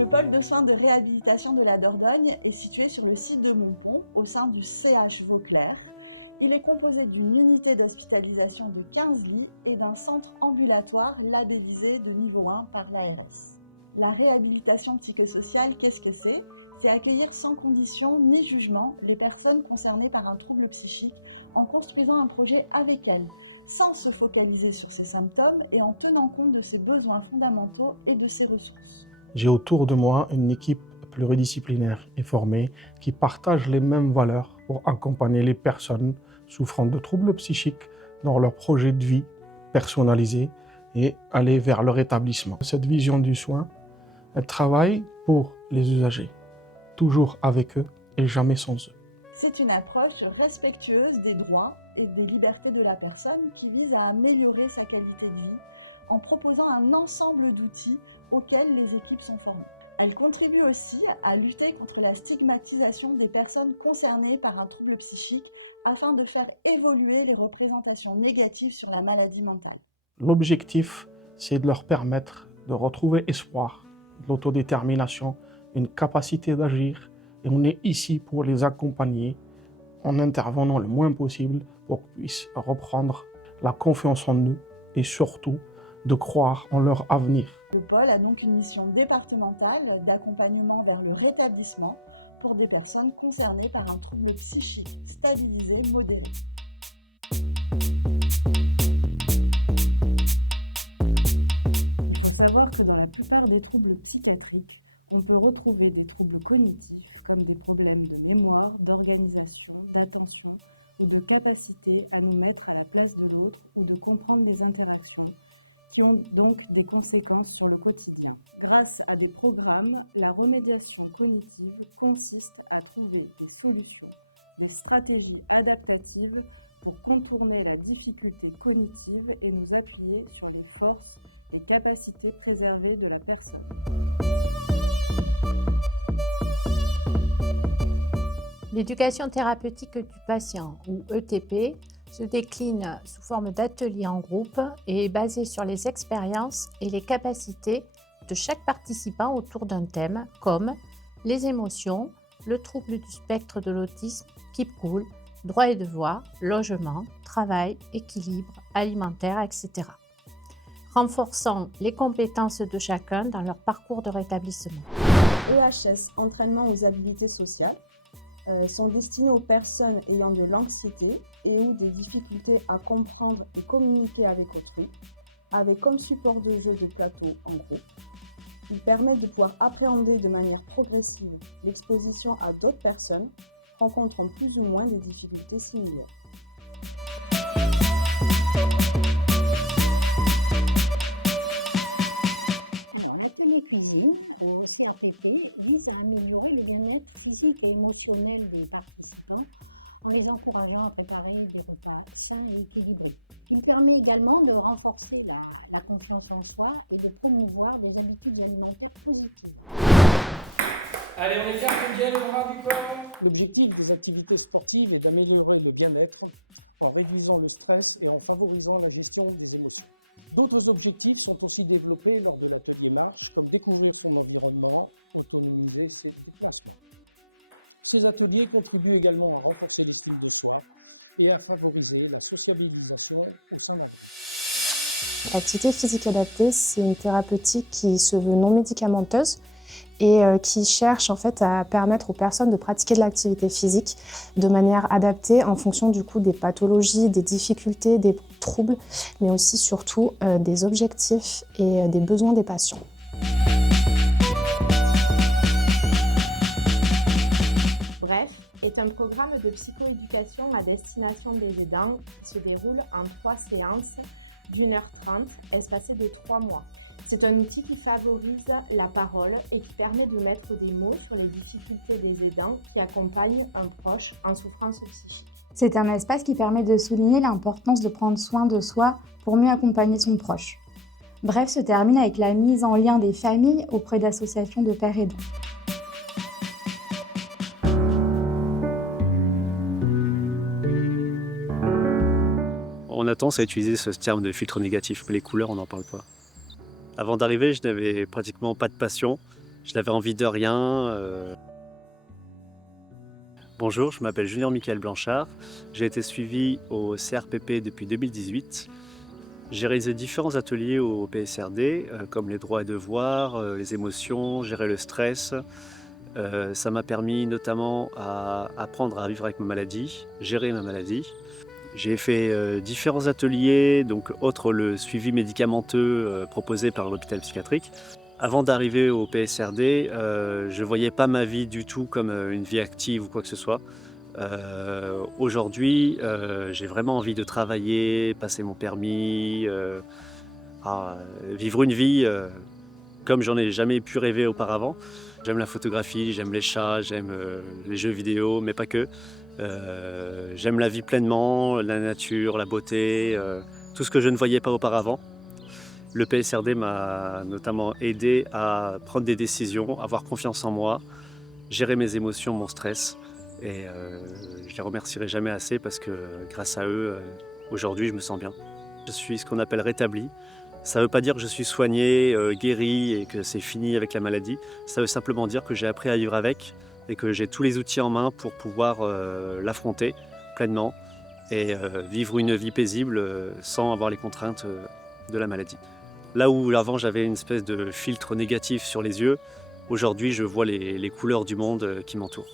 Le pôle de soins de réhabilitation de la Dordogne est situé sur le site de Montpont, au sein du CH Vauclair. Il est composé d'une unité d'hospitalisation de 15 lits et d'un centre ambulatoire labellisé de niveau 1 par l'ARS. La réhabilitation psychosociale, qu'est-ce que c'est ? C'est accueillir sans condition ni jugement les personnes concernées par un trouble psychique en construisant un projet avec elles, sans se focaliser sur ses symptômes et en tenant compte de ses besoins fondamentaux et de ses ressources. J'ai autour de moi une équipe pluridisciplinaire et formée qui partage les mêmes valeurs pour accompagner les personnes souffrant de troubles psychiques dans leur projet de vie personnalisé et aller vers leur établissement. Cette vision du soin, elle travaille pour les usagers, toujours avec eux et jamais sans eux. C'est une approche respectueuse des droits et des libertés de la personne qui vise à améliorer sa qualité de vie en proposant un ensemble d'outils auxquels les équipes sont formées. Elle contribue aussi à lutter contre la stigmatisation des personnes concernées par un trouble psychique afin de faire évoluer les représentations négatives sur la maladie mentale. L'objectif, c'est de leur permettre de retrouver espoir, de l'autodétermination, une capacité d'agir. Et on est ici pour les accompagner en intervenant le moins possible pour qu'ils puissent reprendre la confiance en eux et surtout de croire en leur avenir. Le pôle a donc une mission départementale d'accompagnement vers le rétablissement pour des personnes concernées par un trouble psychique stabilisé modéré. Il faut savoir que dans la plupart des troubles psychiatriques, on peut retrouver des troubles cognitifs comme des problèmes de mémoire, d'organisation, d'attention ou de capacité à nous mettre à la place de l'autre ou de comprendre les interactions qui ont donc des conséquences sur le quotidien. Grâce à des programmes, la remédiation cognitive consiste à trouver des solutions, des stratégies adaptatives pour contourner la difficulté cognitive et nous appuyer sur les forces, les capacités préservées de la personne. L'éducation thérapeutique du patient, ou ETP, se décline sous forme d'ateliers en groupe et est basée sur les expériences et les capacités de chaque participant autour d'un thème comme les émotions, le trouble du spectre de l'autisme, Keep Cool, droit et devoir, logement, travail, équilibre, alimentaire, etc. Renforçant les compétences de chacun dans leur parcours de rétablissement. EHS, entraînement aux habilités sociales, sont destinés aux personnes ayant de l'anxiété et ou des difficultés à comprendre et communiquer avec autrui, avec comme support de jeu de plateau en groupe. Ils permettent de pouvoir appréhender de manière progressive l'exposition à d'autres personnes rencontrant plus ou moins des difficultés similaires. Alors, l'atelier cuisine au CRPP vise à améliorer le bien-être physique et émotionnel des participants en les encourageant à préparer des repas sains et équilibrés. Il permet également de renforcer la confiance en soi et de promouvoir des habitudes alimentaires positives. L'objectif des activités sportives est d'améliorer le bien-être en réduisant le stress et en favorisant la gestion des émotions. D'autres objectifs sont aussi développés lors de l'atelier marche, comme découvrir son environnement, autonomiser ses déplacements. Ces ateliers contribuent également à renforcer l'estime de soi et à favoriser la sociabilisation au sein d'un groupe. L'activité physique adaptée, c'est une thérapeutique qui se veut non médicamenteuse et qui cherche en fait à permettre aux personnes de pratiquer de l'activité physique de manière adaptée en fonction du coup des pathologies, des difficultés, des troubles, mais aussi surtout des objectifs et des besoins des patients. Bref est un programme de psychoéducation à destination des aidants qui se déroule en 3 séances d'1h30, espacées de 3 mois. C'est un outil qui favorise la parole et qui permet de mettre des mots sur les difficultés des aidants qui accompagnent un proche en souffrance psychique. C'est un espace qui permet de souligner l'importance de prendre soin de soi pour mieux accompagner son proche. Bref se termine avec la mise en lien des familles auprès d'associations de pères aidants. On a tendance à utiliser ce terme de filtre négatif, mais les couleurs, on n'en parle pas. Avant d'arriver, je n'avais pratiquement pas de passion. Je n'avais envie de rien. Bonjour, je m'appelle Julien Michael Blanchard. J'ai été suivi au CRPP depuis 2018. J'ai réalisé différents ateliers au PSRD, comme les droits et devoirs, les émotions, gérer le stress. Ça m'a permis notamment à apprendre à vivre avec ma maladie, gérer ma maladie. J'ai fait différents ateliers, donc autres le suivi médicamenteux proposé par l'hôpital psychiatrique. Avant d'arriver au PSRD, je ne voyais pas ma vie du tout comme une vie active ou quoi que ce soit. Aujourd'hui, j'ai vraiment envie de travailler, passer mon permis, vivre une vie comme j'en ai jamais pu rêver auparavant. J'aime la photographie, j'aime les chats, j'aime les jeux vidéo, mais pas que. J'aime la vie pleinement, la nature, la beauté, tout ce que je ne voyais pas auparavant. Le PSRD m'a notamment aidé à prendre des décisions, avoir confiance en moi, gérer mes émotions, mon stress. Et je les remercierai jamais assez parce que grâce à eux, aujourd'hui, je me sens bien. Je suis ce qu'on appelle rétabli. Ça ne veut pas dire que je suis soigné, guéri et que c'est fini avec la maladie. Ça veut simplement dire que j'ai appris à vivre avec et que j'ai tous les outils en main pour pouvoir l'affronter pleinement et vivre une vie paisible sans avoir les contraintes de la maladie. Là où avant j'avais une espèce de filtre négatif sur les yeux, aujourd'hui je vois les couleurs du monde qui m'entourent.